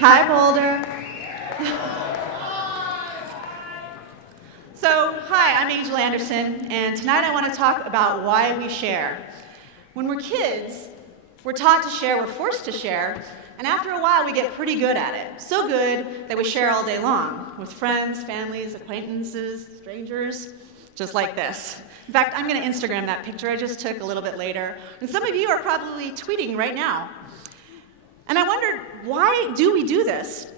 Hi, Boulder. Hi, I'm Angel Anderson, and tonight I want to talk about why we share. When we're kids, we're taught to share, we're forced to share, and after a while we get pretty good at it. So good that we share all day long, with friends, families, acquaintances, strangers, just like this. In fact, I'm going to Instagram that picture I just took a little bit later, and some of you are probably tweeting right now. And I wondered, why do we do this?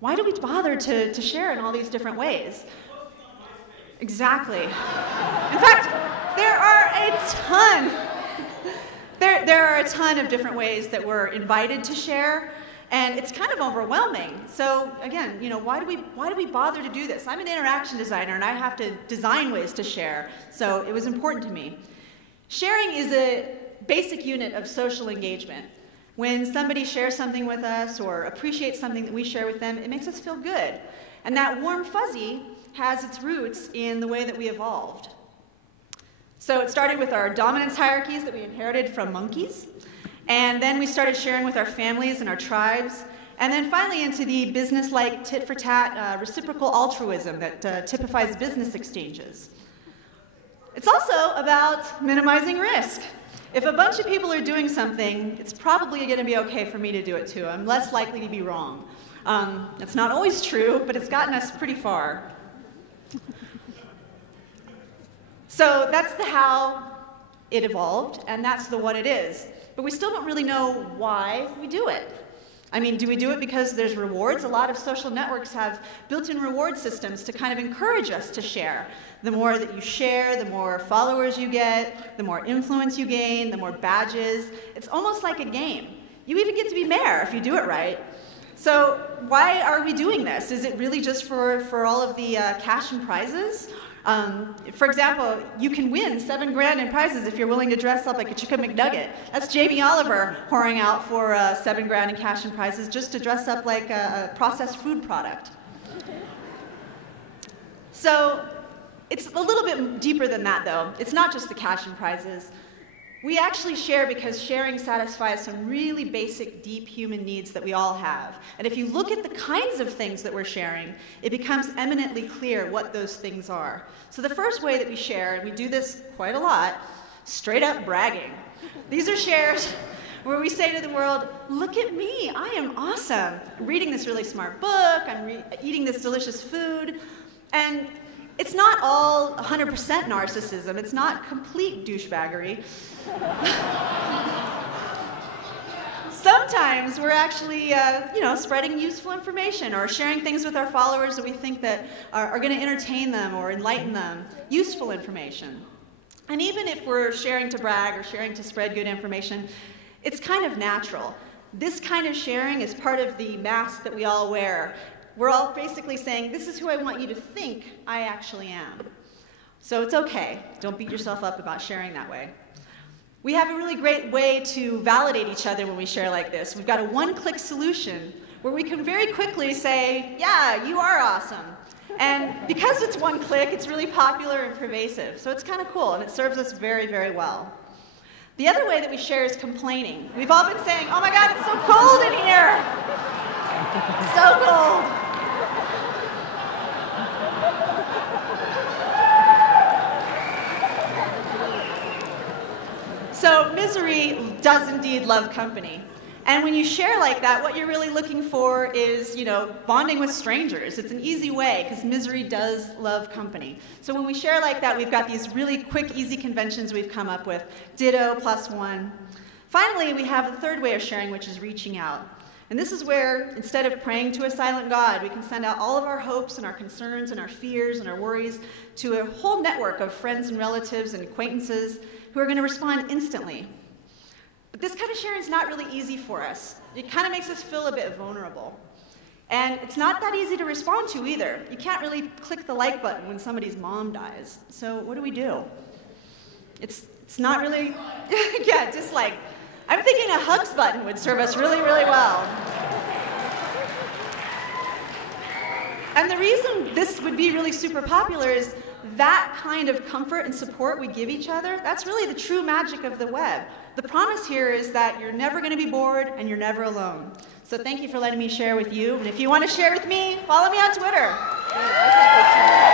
Why do we bother to share in all these different ways? Exactly. In fact, there are a ton of different ways that we're invited to share, and it's kind of overwhelming. So again, why do we bother to do this? I'm an interaction designer, and I have to design ways to share, so it was important to me. Sharing is a basic unit of social engagement. When somebody shares something with us or appreciates something that we share with them, it makes us feel good. And that warm fuzzy has its roots in the way that we evolved. So it started with our dominance hierarchies that we inherited from monkeys, and then we started sharing with our families and our tribes, and then finally into the business-like tit-for-tat reciprocal altruism that typifies business exchanges. It's also about minimizing risk. If a bunch of people are doing something, it's probably going to be okay for me to do it too. I'm less likely to be wrong. That's not always true, but it's gotten us pretty far. So that's the how it evolved, and that's the what it is. But we still don't really know why we do it. I mean, do we do it because there's rewards? A lot of social networks have built-in reward systems to kind of encourage us to share. The more that you share, the more followers you get, the more influence you gain, the more badges. It's almost like a game. You even get to be mayor if you do it right. So why are we doing this? Is it really just for all of the cash and prizes? For example, you can win $7 grand in prizes if you're willing to dress up like a Chicken McNugget. That's Jamie Oliver whoring out for $7 grand in cash and prizes just to dress up like a processed food product. So it's a little bit deeper than that, though. It's not just the cash and prizes. We actually share because sharing satisfies some really basic, deep human needs that we all have. And if you look at the kinds of things that we're sharing, it becomes eminently clear what those things are. So the first way that we share, and we do this quite a lot, straight up bragging. These are shares where we say to the world, look at me, I am awesome. I'm reading this really smart book, I'm eating this delicious food, and it's not all 100% narcissism. It's not complete douchebaggery. Sometimes we're actually, spreading useful information or sharing things with our followers that we think that are going to entertain them or enlighten them. Useful information. And even if we're sharing to brag or sharing to spread good information, it's kind of natural. This kind of sharing is part of the mask that we all wear. We're all basically saying, this is who I want you to think I actually am. So it's okay. Don't beat yourself up about sharing that way. We have a really great way to validate each other when we share like this. We've got a one-click solution where we can very quickly say, yeah, you are awesome. And because it's one click, it's really popular and pervasive. So it's kind of cool, and it serves us very, very well. The other way that we share is complaining. We've all been saying, oh my God, it's so cold in here. So cold. So misery does indeed love company. And when you share like that, what you're really looking for is, bonding with strangers. It's an easy way, because misery does love company. So when we share like that, we've got these really quick, easy conventions we've come up with. Ditto, +1. Finally, we have the third way of sharing, which is reaching out. And this is where, instead of praying to a silent God, we can send out all of our hopes and our concerns and our fears and our worries to a whole network of friends and relatives and acquaintances who are going to respond instantly. But this kind of sharing is not really easy for us. It kind of makes us feel a bit vulnerable. And it's not that easy to respond to either. You can't really click the like button when somebody's mom dies. So what do? It's not really, yeah, dislike. I'm thinking a hugs button would serve us really, really well. And the reason this would be really super popular is that kind of comfort and support we give each other, that's really the true magic of the web. The promise here is that you're never going to be bored and you're never alone. So thank you for letting me share with you. And if you want to share with me, follow me on Twitter. Yeah,